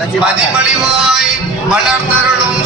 மதிமலிவாய் மலர்ந்தருளும்